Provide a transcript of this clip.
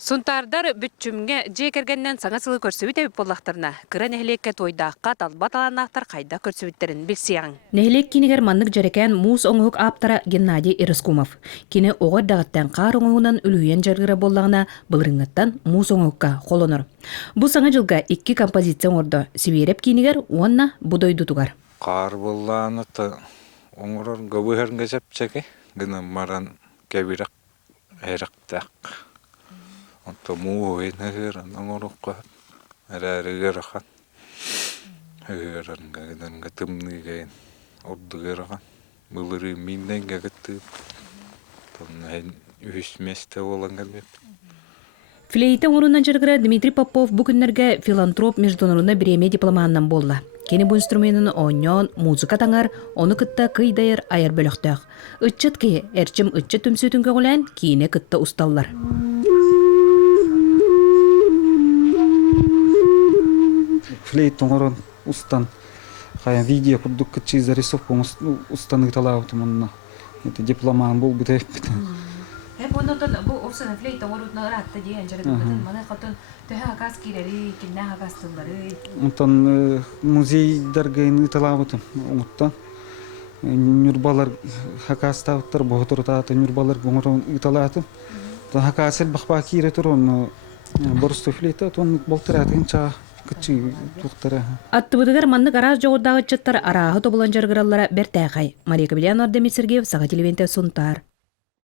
Сунтардар бүтчүмге жекергеннен саңа сылы көрсөбүт эбип боллақтарына. Кыран эхлекке тойдаққа талбат аланақтар қайда көрсөбүттерін білсияң. Нехлек кинигер маннык жарекен муус оңук аптара Геннадий Ирыскумов. Кини оғыр дағыттан қар оңуынан үлуен жаргыра боллағына былырыңаттан муус оңуққа қолоныр. Бұл саңа жылға 2 композиция орды. Сибиреп кинигер онна будойду тугар. Қар боллағаны оңырыр көбігерін кәсепчеке. Гына маран кәбірек әріқтақ. Онта муғын әгерін оңырыққа әрәрігер ақан. Әгерін кәгіден кәтімні кәйін ордығыр ақан. Бұлыры минден кәгіттіп. Тоннайын үйісместі олан кәлмеп. Флейта орунан жаргыра Дмитрий Попов бүгіннерге филантроп международный премия дипломанынан болла. Кені бұл инструментін оңнен музыка таңар, оны кытта кыйдайыр айыр бөліқтіғ. Үтчет ке, әрчім үтчет түмсөтінгі ғолайын кейіне кытта ұсталлар. Флейт оңырын ұстан. Қайын видео күрдік күтчі зарисовку ұстан ұйталауытым онына. Дипломан бұл бұтайып біті. Онотон бу опсана флейта орутна ратта деген жаргыдын мана хатын төһө агас кирери кинне агас тыллары. Онтан музейдерге ыталабытым. Онтан нюрбалар хакастауттар бохотуртаты нюрбалар гоңорон ыталатым. Та хакасел бахпа кире турон борсту флейта тон болтыратын ча кычы туктара. Аттыбыдыгар манны гараж жогордагы чыттар арагы тобулан жаргыраллара бертәгай. Мария Кабелянова, Артемий Сергеев, Сага телевизия Сунтар.